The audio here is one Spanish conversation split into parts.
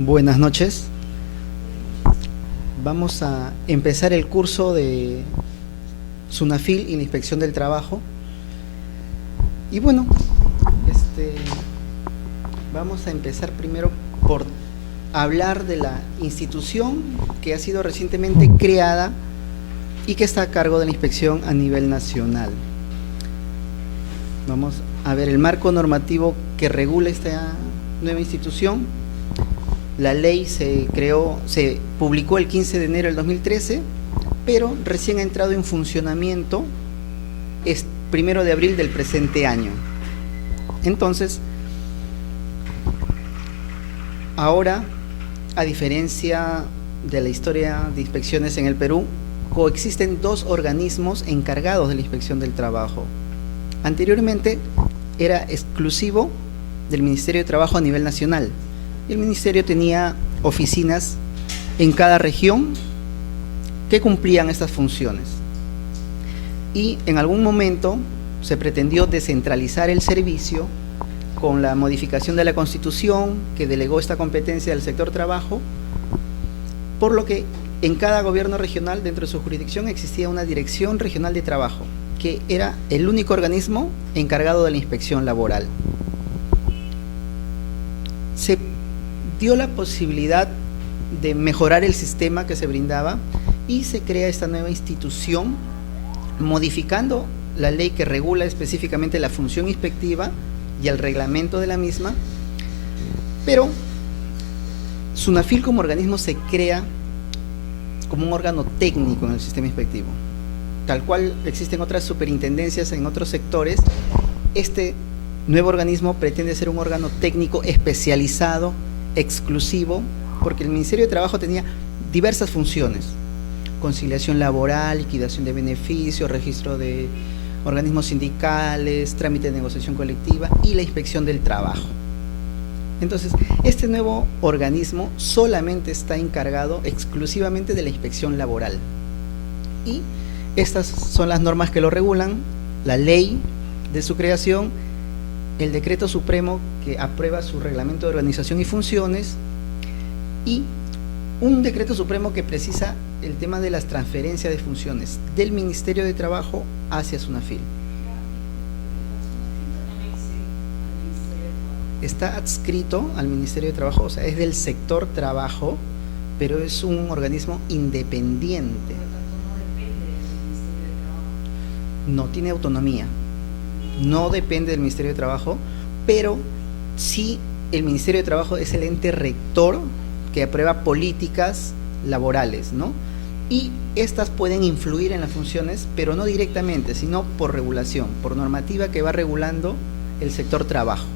Buenas noches. Vamos a empezar el curso de SUNAFIL y la Inspección del Trabajo. Y bueno, vamos a empezar primero por hablar de la institución que ha sido recientemente creada y que está a cargo de la inspección a nivel nacional. Vamos a ver el marco normativo que regula esta nueva institución. La ley se publicó el 15 de enero del 2013, pero recién ha entrado en funcionamiento el 1 de abril del presente año. Entonces, ahora, a diferencia de la historia de inspecciones en el Perú, coexisten dos organismos encargados de la inspección del trabajo. Anteriormente era exclusivo del Ministerio de Trabajo a nivel nacional. El Ministerio tenía oficinas en cada región que cumplían estas funciones. Y en algún momento se pretendió descentralizar el servicio con la modificación de la Constitución que delegó esta competencia al sector trabajo, por lo que en cada gobierno regional, dentro de su jurisdicción, existía una Dirección Regional de Trabajo, que era el único organismo encargado de la inspección laboral. Se dio la posibilidad de mejorar el sistema que se brindaba y se crea esta nueva institución, modificando la ley que regula específicamente la función inspectiva y el reglamento de la misma, pero SUNAFIL como organismo se crea como un órgano técnico en el sistema inspectivo. Tal cual existen otras superintendencias en otros sectores, este nuevo organismo pretende ser un órgano técnico especializado, exclusivo, porque el Ministerio de Trabajo tenía diversas funciones: conciliación laboral, liquidación de beneficios, registro de organismos sindicales, trámite de negociación colectiva y la inspección del trabajo. Entonces, este nuevo organismo solamente está encargado exclusivamente de la inspección laboral. Y estas son las normas que lo regulan: la ley de su creación, el decreto supremo que aprueba su reglamento de organización y funciones, y un decreto supremo que precisa el tema de las transferencias de funciones del Ministerio de Trabajo hacia SUNAFIL. Está adscrito al Ministerio de Trabajo, o sea, es del sector trabajo, pero es un organismo independiente. No tiene autonomía, no depende del Ministerio de Trabajo, pero sí el Ministerio de Trabajo es el ente rector que aprueba políticas laborales, ¿no? Y estas pueden influir en las funciones, pero no directamente, sino por regulación, por normativa que va regulando el sector trabajo.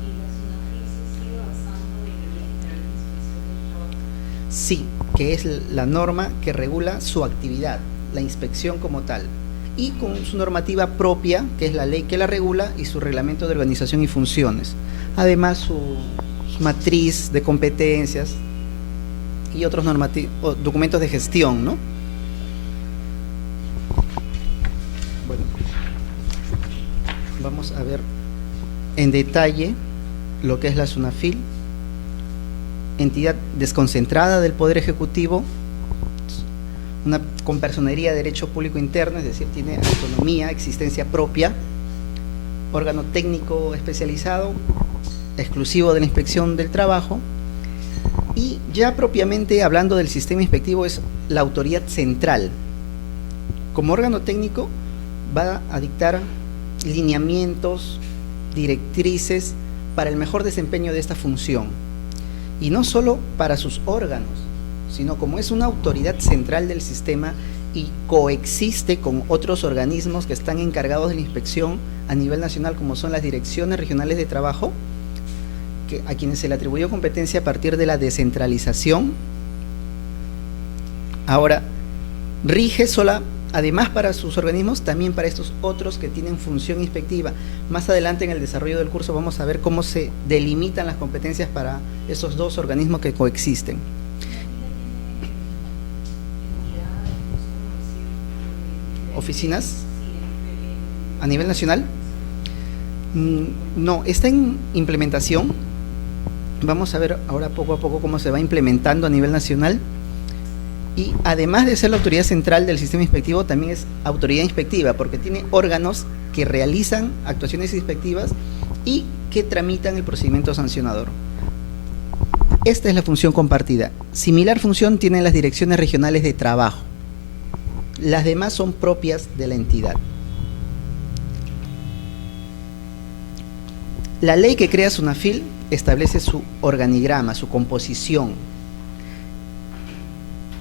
Sí, que es la norma que regula su actividad, la inspección como tal, y con su normativa propia, que es la ley que la regula, y su reglamento de organización y funciones. Además, su matriz de competencias y otros documentos de gestión, ¿no? Bueno, vamos a ver en detalle lo que es la SUNAFIL, entidad desconcentrada del Poder Ejecutivo, con personería de derecho público interno, es decir, tiene autonomía, existencia propia, órgano técnico especializado, exclusivo de la inspección del trabajo, y ya propiamente hablando del sistema inspectivo es la autoridad central. Como órgano técnico va a dictar lineamientos, directrices para el mejor desempeño de esta función, y no solo para sus órganos, sino como es una autoridad central del sistema y coexiste con otros organismos que están encargados de la inspección a nivel nacional, como son las direcciones regionales de trabajo, a quienes se le atribuyó competencia a partir de la descentralización. Ahora rige sola, además para sus organismos, también para estos otros que tienen función inspectiva. Más adelante en el desarrollo del curso vamos a ver cómo se delimitan las competencias para esos dos organismos que coexisten. ¿Oficinas a nivel nacional? No, está en implementación. Vamos a ver ahora poco a poco cómo se va implementando a nivel nacional. Y además de ser la autoridad central del sistema inspectivo, también es autoridad inspectiva, porque tiene órganos que realizan actuaciones inspectivas y que tramitan el procedimiento sancionador. Esta es la función compartida. Similar función tienen las direcciones regionales de trabajo. Las demás son propias de la entidad. La ley que crea SUNAFIL establece su organigrama, su composición,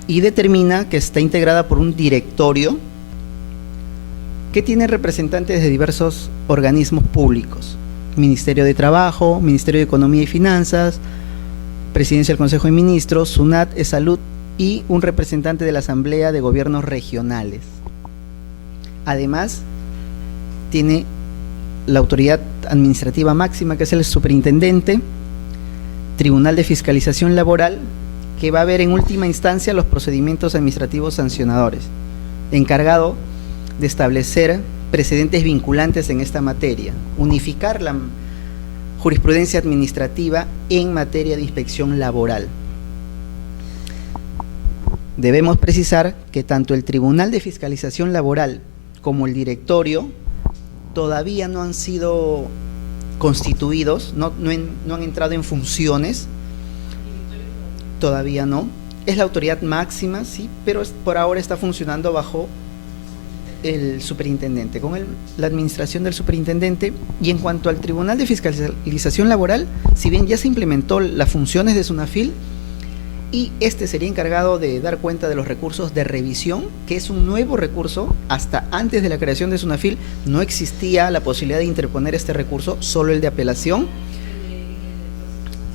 y determina que está integrada por un directorio que tiene representantes de diversos organismos públicos: Ministerio de Trabajo, Ministerio de Economía y Finanzas, Presidencia del Consejo de Ministros, SUNAT, Salud y un representante de la Asamblea de Gobiernos Regionales. Además, tiene la autoridad administrativa máxima, que es el superintendente, Tribunal de Fiscalización Laboral, que va a ver en última instancia los procedimientos administrativos sancionadores, encargado de establecer precedentes vinculantes en esta materia, unificar la jurisprudencia administrativa en materia de inspección laboral. Debemos precisar que tanto el Tribunal de Fiscalización Laboral como el directorio todavía no han sido constituidos, no han entrado en funciones, todavía no. Es la autoridad máxima, sí, pero por ahora está funcionando bajo el superintendente, con la administración del superintendente. Y en cuanto al Tribunal de Fiscalización Laboral, si bien ya se implementó las funciones de SUNAFIL, y este sería encargado de dar cuenta de los recursos de revisión, que es un nuevo recurso. Hasta antes de la creación de SUNAFIL no existía la posibilidad de interponer este recurso, solo el de apelación,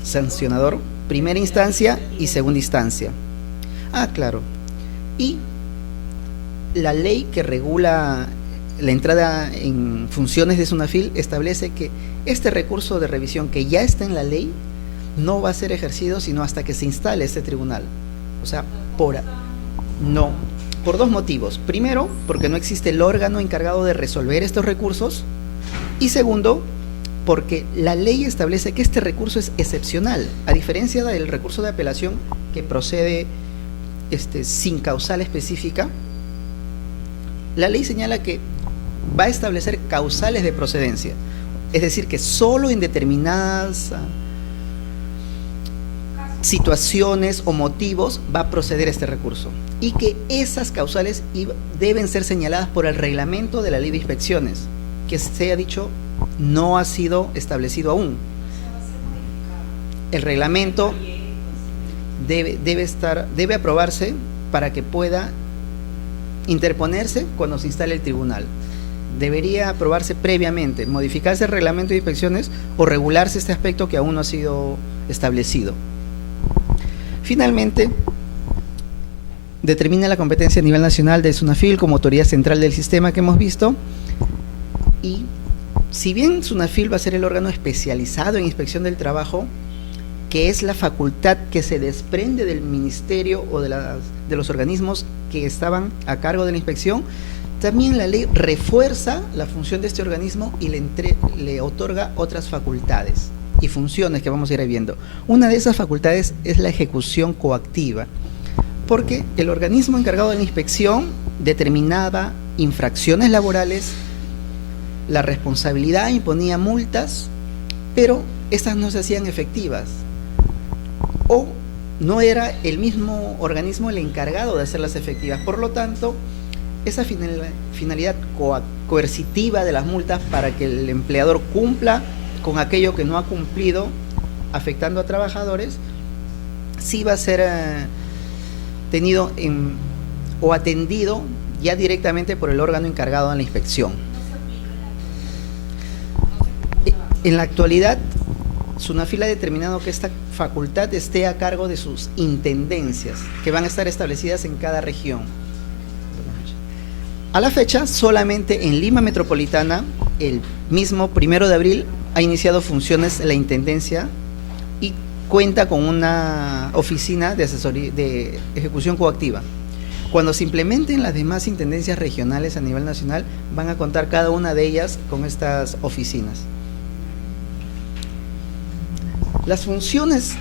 sancionador, primera instancia y segunda instancia. Claro. Y la ley que regula la entrada en funciones de SUNAFIL establece que este recurso de revisión, que ya está en la ley, no va a ser ejercido sino hasta que se instale este tribunal. O sea, por dos motivos. Primero, porque no existe el órgano encargado de resolver estos recursos, y segundo, porque la ley establece que este recurso es excepcional, a diferencia del recurso de apelación que procede sin causal específica. La ley señala que va a establecer causales de procedencia, es decir, que solo en determinadas situaciones o motivos va a proceder este recurso, y que esas causales deben ser señaladas por el reglamento de la ley de inspecciones, que se ha dicho no ha sido establecido aún. El reglamento debe aprobarse para que pueda interponerse cuando se instale el tribunal. Debería aprobarse previamente, modificarse el reglamento de inspecciones o regularse este aspecto que aún no ha sido establecido. Finalmente, determina la competencia a nivel nacional de SUNAFIL como autoridad central del sistema que hemos visto. Y si bien SUNAFIL va a ser el órgano especializado en inspección del trabajo, que es la facultad que se desprende del ministerio o de los organismos que estaban a cargo de la inspección, también la ley refuerza la función de este organismo y le otorga otras facultades y funciones que vamos a ir viendo. Una de esas facultades es la ejecución coactiva, porque el organismo encargado de la inspección determinaba infracciones laborales, la responsabilidad imponía multas, pero estas no se hacían efectivas, o no era el mismo organismo el encargado de hacerlas efectivas. Por lo tanto, esa finalidad coercitiva de las multas para que el empleador cumpla con aquello que no ha cumplido afectando a trabajadores, sí va a ser tenido o atendido ya directamente por el órgano encargado de la inspección. En la actualidad, SUNAFIL ha determinado que esta facultad esté a cargo de sus intendencias, que van a estar establecidas en cada región. A la fecha, solamente en Lima Metropolitana, el mismo 1 de abril, ha iniciado funciones la intendencia y cuenta con una oficina de asesoría de ejecución coactiva. Cuando se implementen las demás intendencias regionales a nivel nacional, van a contar cada una de ellas con estas oficinas. Las funciones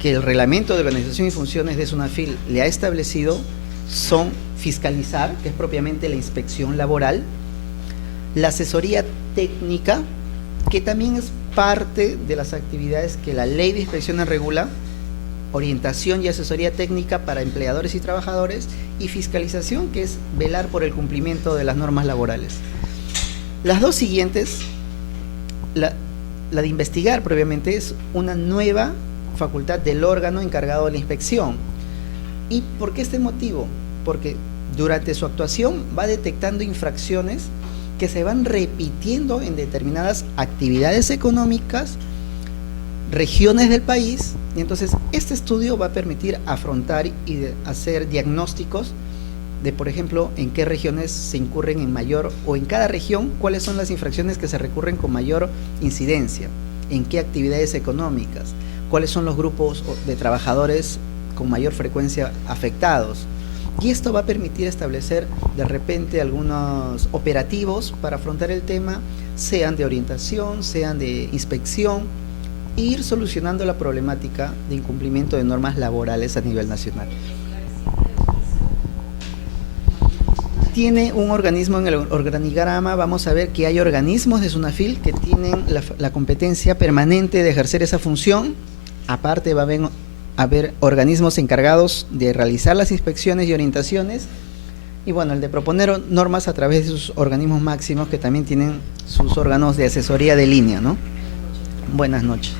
que el reglamento de organización y funciones de SUNAFIL le ha establecido son fiscalizar, que es propiamente la inspección laboral, la asesoría técnica, que también es parte de las actividades que la ley de inspecciones regula, orientación y asesoría técnica para empleadores y trabajadores, y fiscalización, que es velar por el cumplimiento de las normas laborales. Las dos siguientes, la de investigar previamente, es una nueva facultad del órgano encargado de la inspección. ¿Y por qué este motivo? Porque durante su actuación va detectando infracciones que se van repitiendo en determinadas actividades económicas, regiones del país, y entonces este estudio va a permitir afrontar y hacer diagnósticos de, por ejemplo, en qué regiones se incurren en mayor, o en cada región, cuáles son las infracciones que se recurren con mayor incidencia, en qué actividades económicas, cuáles son los grupos de trabajadores con mayor frecuencia afectados. Y esto va a permitir establecer de repente algunos operativos para afrontar el tema, sean de orientación, sean de inspección, e ir solucionando la problemática de incumplimiento de normas laborales a nivel nacional. Tiene un organismo en el organigrama. Vamos a ver que hay organismos de SUNAFIL que tienen la competencia permanente de ejercer esa función. Aparte va a haber organismos encargados de realizar las inspecciones y orientaciones, y bueno, el de proponer normas a través de sus organismos máximos, que también tienen sus órganos de asesoría de línea, ¿no? Buenas noches.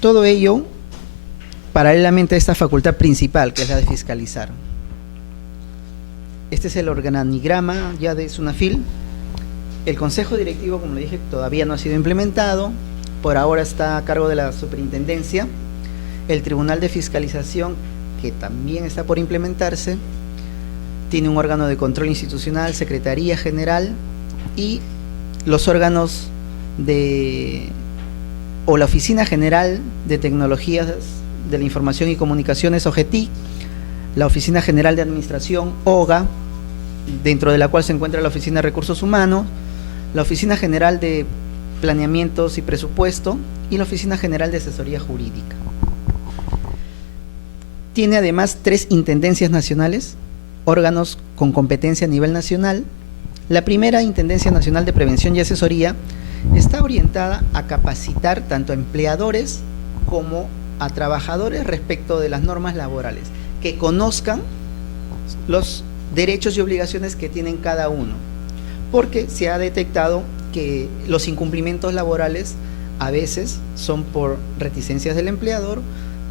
Todo ello paralelamente a esta facultad principal, que es la de fiscalizar. Este es el organigrama ya de SUNAFIL. El consejo directivo, como le dije, todavía no ha sido implementado. Por ahora está a cargo de la superintendencia. El tribunal de fiscalización, que también está por implementarse, tiene un órgano de control institucional, secretaría general, y los órganos o la Oficina General de Tecnologías de la Información y Comunicaciones, OGTI, la Oficina General de Administración, OGA, dentro de la cual se encuentra la Oficina de Recursos Humanos, la Oficina General de Planeamientos y Presupuesto y la Oficina General de Asesoría Jurídica. Tiene además 3 intendencias nacionales, órganos con competencia a nivel nacional. La primera, Intendencia Nacional de Prevención y Asesoría, está orientada a capacitar tanto a empleadores como a trabajadores respecto de las normas laborales, que conozcan los derechos y obligaciones que tienen cada uno, porque se ha detectado que los incumplimientos laborales a veces son por reticencias del empleador,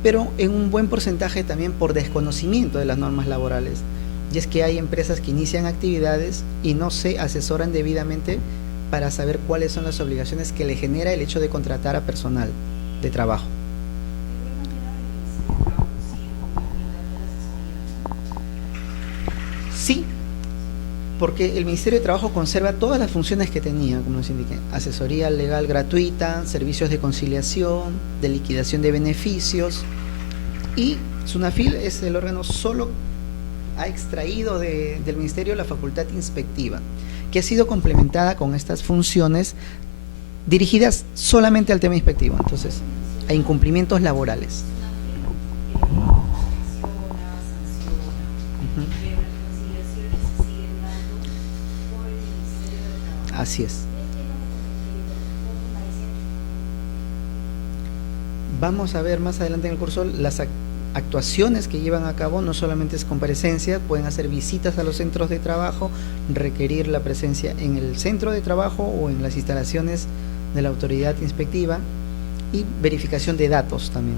pero en un buen porcentaje también por desconocimiento de las normas laborales. Y es que hay empresas que inician actividades y no se asesoran debidamente para saber cuáles son las obligaciones que le genera el hecho de contratar a personal de trabajo. Sí, porque el Ministerio de Trabajo conserva todas las funciones que tenía, como les indiqué: asesoría legal gratuita, servicios de conciliación, de liquidación de beneficios, y SUNAFIL es el órgano solo ha extraído del Ministerio la facultad inspectiva, que ha sido complementada con estas funciones dirigidas solamente al tema inspectivo, entonces a incumplimientos laborales. Así es. Vamos a ver más adelante en el curso las actuaciones que llevan a cabo. No solamente es comparecencia, pueden hacer visitas a los centros de trabajo, requerir la presencia en el centro de trabajo o en las instalaciones de la autoridad inspectiva, y verificación de datos también.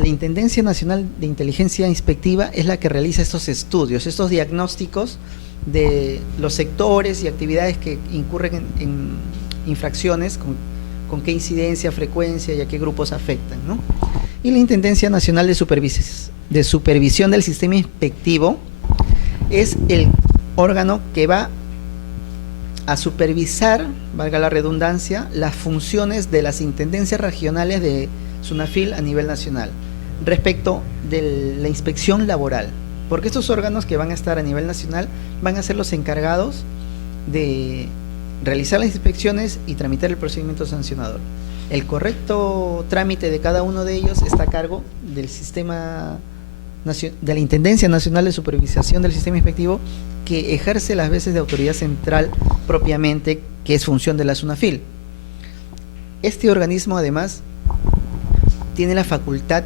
La Intendencia Nacional de Inteligencia Inspectiva es la que realiza estos estudios, estos diagnósticos de los sectores y actividades que incurren en infracciones, con qué incidencia, frecuencia y a qué grupos afectan, ¿no? Y la Intendencia Nacional de Supervisión del Sistema Inspectivo es el órgano que va a supervisar, valga la redundancia, las funciones de las intendencias regionales de SUNAFIL a nivel nacional respecto de la inspección laboral, porque estos órganos que van a estar a nivel nacional van a ser los encargados de realizar las inspecciones y tramitar el procedimiento sancionador. El correcto trámite de cada uno de ellos está a cargo del sistema de la Intendencia Nacional de Supervisación del Sistema Inspectivo, que ejerce las veces de autoridad central propiamente, que es función de la SUNAFIL. Este organismo además tiene la facultad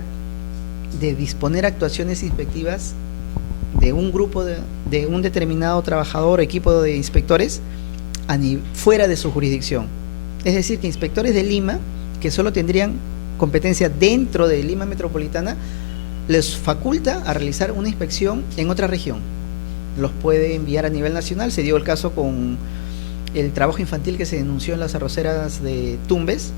de disponer actuaciones inspectivas de un grupo de un determinado trabajador o equipo de inspectores fuera de su jurisdicción. Es decir, que inspectores de Lima, que solo tendrían competencia dentro de Lima Metropolitana, les faculta a realizar una inspección en otra región. Los puede enviar a nivel nacional. Se dio el caso con el trabajo infantil que se denunció en las arroceras de Tumbes.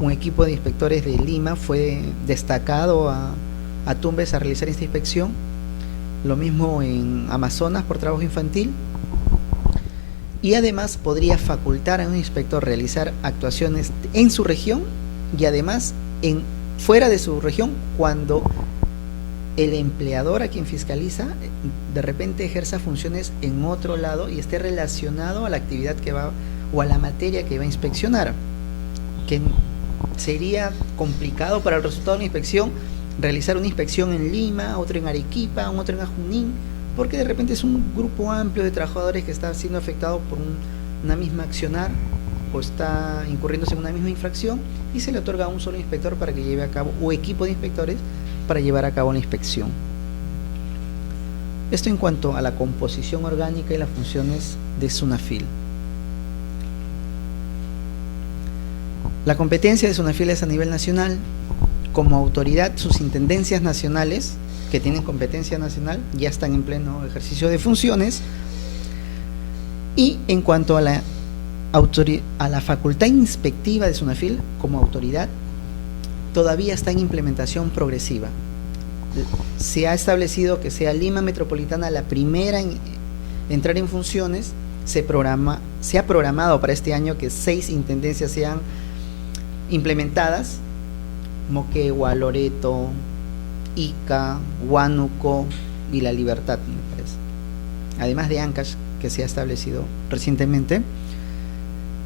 Un equipo de inspectores de Lima fue destacado a Tumbes a realizar esta inspección. Lo mismo en Amazonas por trabajo infantil. Y además podría facultar a un inspector realizar actuaciones en su región y además fuera de su región cuando el empleador a quien fiscaliza de repente ejerza funciones en otro lado y esté relacionado a la actividad que va o a la materia que va a inspeccionar, que sería complicado para el resultado de la inspección realizar una inspección en Lima, otro en Arequipa, otro en Junín, porque de repente es un grupo amplio de trabajadores que está siendo afectado por una misma accionar o está incurriéndose en una misma infracción y se le otorga a un solo inspector para que lleve a cabo, o equipo de inspectores para llevar a cabo la inspección. Esto en cuanto a la composición orgánica y las funciones de SUNAFIL. La competencia de SUNAFIL es a nivel nacional. Como autoridad, sus intendencias nacionales, que tienen competencia nacional, ya están en pleno ejercicio de funciones. Y en cuanto a la facultad inspectiva de SUNAFIL como autoridad, todavía está en implementación progresiva. Se ha establecido que sea Lima Metropolitana la primera en entrar en funciones. Se ha programado para este año que 6 intendencias sean implementadas: Moquegua, Loreto, Ica, Huánuco y La Libertad, me parece. Además de Ancash, que se ha establecido recientemente.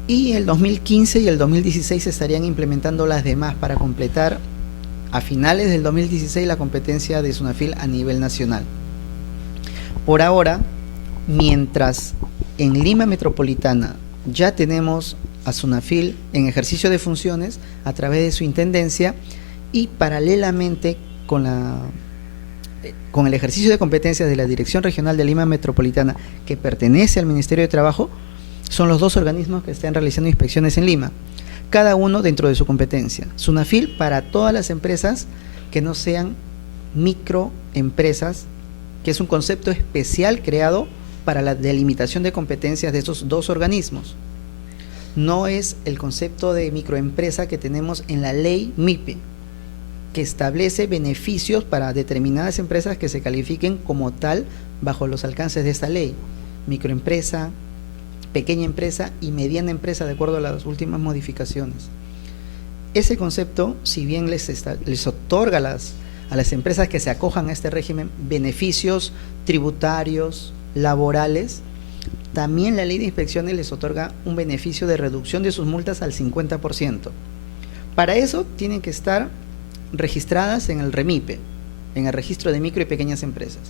Y el 2015 y el 2016 se estarían implementando las demás para completar a finales del 2016 la competencia de SUNAFIL a nivel nacional. Por ahora, mientras en Lima Metropolitana ya tenemos a SUNAFIL en ejercicio de funciones a través de su intendencia, y paralelamente con el ejercicio de competencias de la Dirección Regional de Lima Metropolitana, que pertenece al Ministerio de Trabajo, son los 2 organismos que están realizando inspecciones en Lima, cada uno dentro de su competencia. SUNAFIL para todas las empresas que no sean microempresas, que es un concepto especial creado para la delimitación de competencias de estos 2 organismos. No es el concepto de microempresa que tenemos en la ley MIPE, que establece beneficios para determinadas empresas que se califiquen como tal bajo los alcances de esta ley: microempresa, pequeña empresa y mediana empresa, de acuerdo a las últimas modificaciones. Ese concepto, si bien les otorga a las empresas que se acojan a este régimen beneficios tributarios, laborales, también la ley de inspecciones les otorga un beneficio de reducción de sus multas al 50%. Para eso tienen que estar registradas en el REMIPE, en el registro de micro y pequeñas empresas.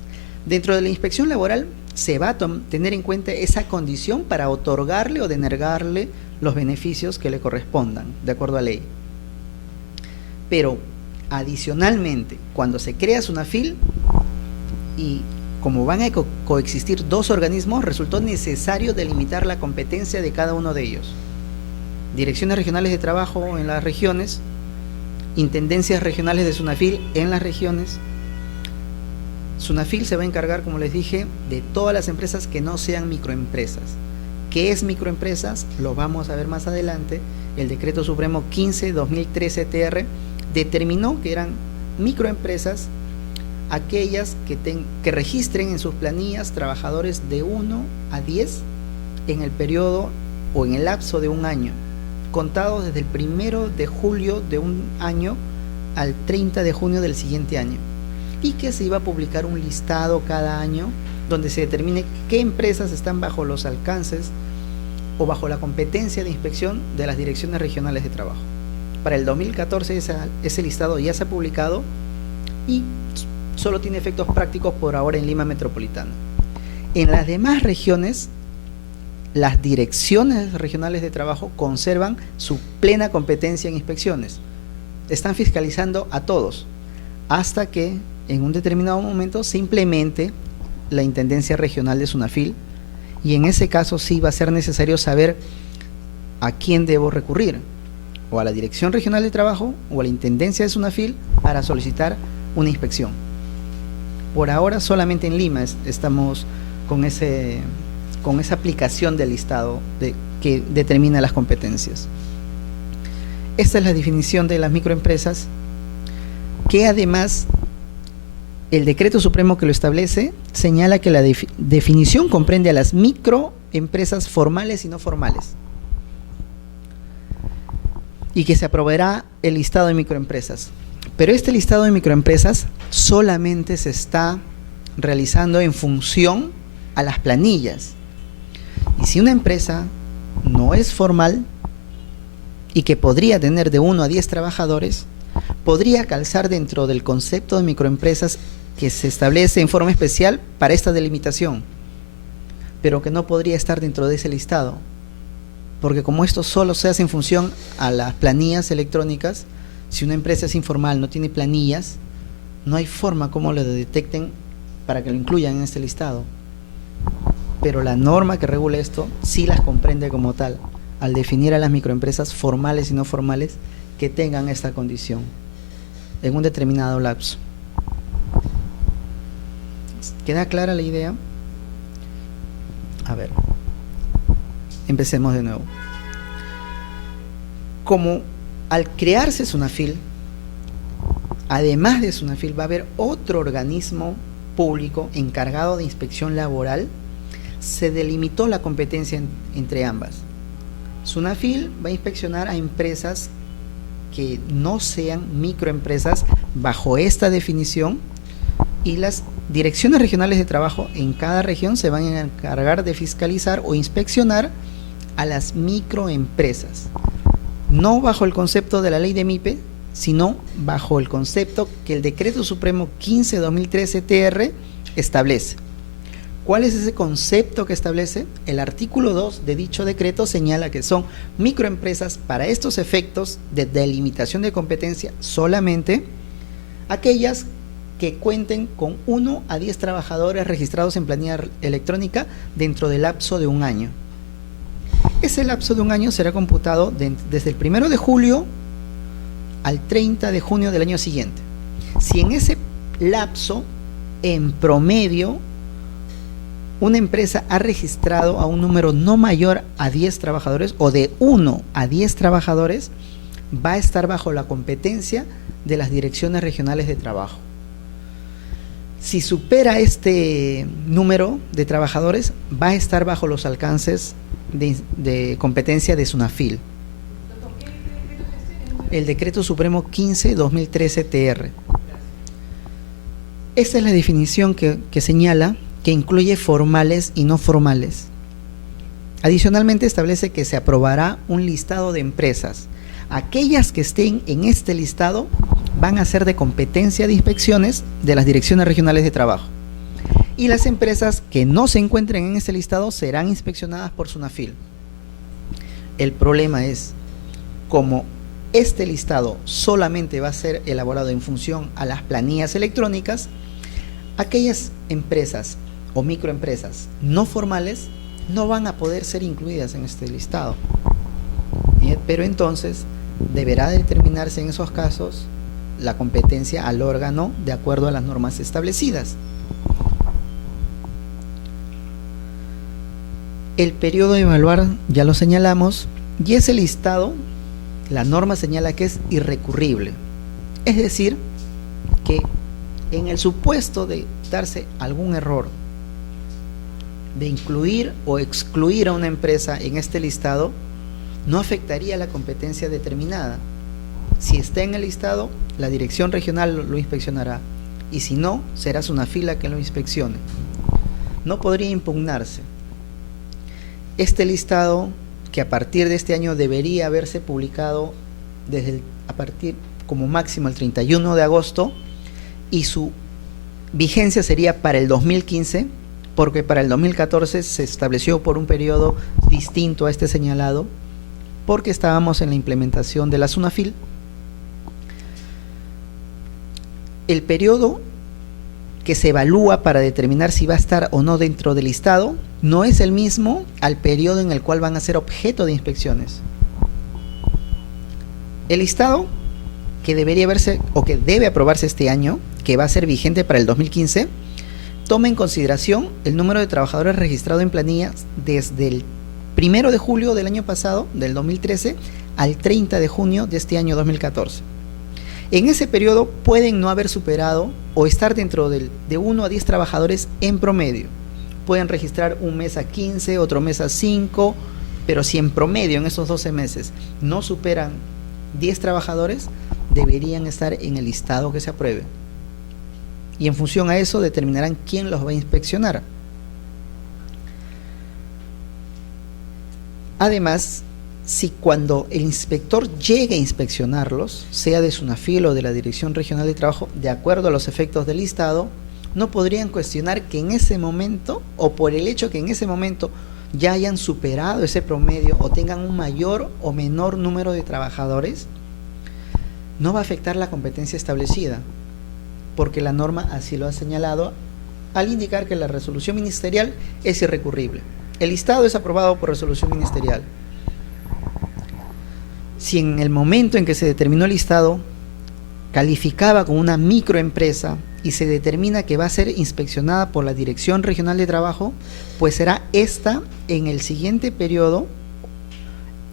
Dentro de la inspección laboral se va a tener en cuenta esa condición para otorgarle o denegarle los beneficios que le correspondan, de acuerdo a ley. Pero adicionalmente, cuando se crea SUNAFIL, y como van a coexistir 2 organismos, resultó necesario delimitar la competencia de cada uno de ellos. Direcciones regionales de trabajo en las regiones, intendencias regionales de SUNAFIL en las regiones. SUNAFIL se va a encargar, como les dije, de todas las empresas que no sean microempresas. ¿Qué es microempresas? Lo vamos a ver más adelante. El Decreto Supremo 15/2013-TR determinó que eran microempresas aquellas que registren en sus planillas trabajadores de 1 a 10 en el periodo o en el lapso de un año, contados desde el 1 de julio de un año al 30 de junio del siguiente año, y que se iba a publicar un listado cada año donde se determine qué empresas están bajo los alcances o bajo la competencia de inspección de las direcciones regionales de trabajo. para el 2014 ese listado ya se ha publicado y solo tiene efectos prácticos por ahora en Lima Metropolitana. En las demás regiones, las direcciones regionales de trabajo conservan su plena competencia en inspecciones. Están fiscalizando a todos hasta que en un determinado momento se implemente la Intendencia Regional de Sunafil, y en ese caso sí va a ser necesario saber a quién debo recurrir, o a la Dirección Regional de Trabajo o a la Intendencia de Sunafil para solicitar una inspección. Por ahora solamente en Lima estamos con esa aplicación del listado que determina las competencias. Esta es la definición de las microempresas, que además el decreto supremo que lo establece señala que la definición comprende a las microempresas formales y no formales, y que se aprobará el listado de microempresas. Pero este listado de microempresas solamente se está realizando en función a las planillas. Y si una empresa no es formal y que podría tener de 1 a 10 trabajadores, podría calzar dentro del concepto de microempresas que se establece en forma especial para esta delimitación, pero que no podría estar dentro de ese listado, porque como esto solo se hace en función a las planillas electrónicas, si una empresa es informal, no tiene planillas, no hay forma como lo detecten para que lo incluyan en este listado. Pero la norma que regula esto sí las comprende como tal, al definir a las microempresas formales y no formales que tengan esta condición en un determinado lapso. ¿Queda clara la idea? A ver, empecemos de nuevo. Como al crearse Sunafil, además de Sunafil va a haber otro organismo público encargado de inspección laboral, se delimitó la competencia entre ambas. Sunafil va a inspeccionar a empresas que no sean microempresas bajo esta definición, y las direcciones regionales de trabajo en cada región se van a encargar de fiscalizar o inspeccionar a las microempresas, no bajo el concepto de la ley de MIPE, sino bajo el concepto que el Decreto Supremo 15/2013 TR establece. ¿Cuál es ese concepto que establece? El artículo 2 de dicho decreto señala que son microempresas para estos efectos de delimitación de competencia solamente aquellas que cuenten con 1 a 10 trabajadores registrados en planilla electrónica dentro del lapso de un año. Ese lapso de un año será computado desde el 1 de julio al 30 de junio del año siguiente. Si en ese lapso, en promedio, una empresa ha registrado a un número no mayor a 10 trabajadores o de 1 a 10 trabajadores, va a estar bajo la competencia de las direcciones regionales de trabajo. Si supera este número de trabajadores, va a estar bajo los alcances de competencia de Sunafil. El Decreto Supremo 15/2013 TR. Esta es la definición que señala que incluye formales y no formales. Adicionalmente establece que se aprobará un listado de empresas. Aquellas que estén en este listado van a ser de competencia de inspecciones de las direcciones regionales de trabajo. Y las empresas que no se encuentren en este listado serán inspeccionadas por Sunafil. El problema es, como este listado solamente va a ser elaborado en función a las planillas electrónicas, aquellas empresas o microempresas no formales no van a poder ser incluidas en este listado. Pero entonces deberá determinarse en esos casos la competencia al órgano de acuerdo a las normas establecidas. El periodo de evaluar ya lo señalamos, y ese listado, la norma señala que es irrecurrible. Es decir, que en el supuesto de darse algún error de incluir o excluir a una empresa en este listado, no afectaría la competencia determinada. Si está en el listado, la dirección regional lo inspeccionará, y si no, será Sunafil que lo inspeccione. No podría impugnarse. Este listado, que a partir de este año debería haberse publicado desde a partir como máximo el 31 de agosto y su vigencia sería para el 2015, porque para el 2014 se estableció por un periodo distinto a este señalado, porque estábamos en la implementación de la SUNAFIL. El periodo que se evalúa para determinar si va a estar o no dentro del listado no es el mismo al periodo en el cual van a ser objeto de inspecciones. El listado que debería verse o que debe aprobarse este año, que va a ser vigente para el 2015, toma en consideración el número de trabajadores registrados en planillas desde el 1 de julio del año pasado, del 2013, al 30 de junio de este año 2014. En ese periodo pueden no haber superado o estar dentro de 1 a 10 trabajadores en promedio. Pueden registrar un mes a 15, otro mes a 5, pero si en promedio en esos 12 meses no superan 10 trabajadores, deberían estar en el listado que se apruebe. Y en función a eso determinarán quién los va a inspeccionar. Además, si cuando el inspector llegue a inspeccionarlos, sea de SUNAFIL o de la Dirección Regional de Trabajo, de acuerdo a los efectos del listado, no podrían cuestionar que en ese momento, o por el hecho que en ese momento ya hayan superado ese promedio o tengan un mayor o menor número de trabajadores, no va a afectar la competencia establecida, porque la norma así lo ha señalado al indicar que la resolución ministerial es irrecurrible. El listado es aprobado por resolución ministerial. Si en el momento en que se determinó el listado calificaba como una microempresa y se determina que va a ser inspeccionada por la Dirección Regional de Trabajo, pues será esta en el siguiente periodo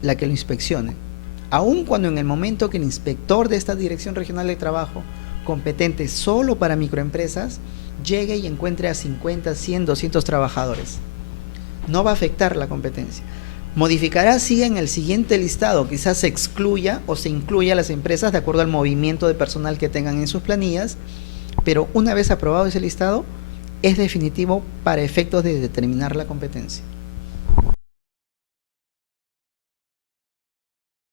la que lo inspeccione. Aun cuando en el momento que el inspector de esta Dirección Regional de Trabajo, competente solo para microempresas, llegue y encuentre a 50, 100, 200 trabajadores, no va a afectar la competencia. Modificará sí en el siguiente listado, quizás se excluya o se incluya a las empresas de acuerdo al movimiento de personal que tengan en sus planillas, pero una vez aprobado ese listado, es definitivo para efectos de determinar la competencia.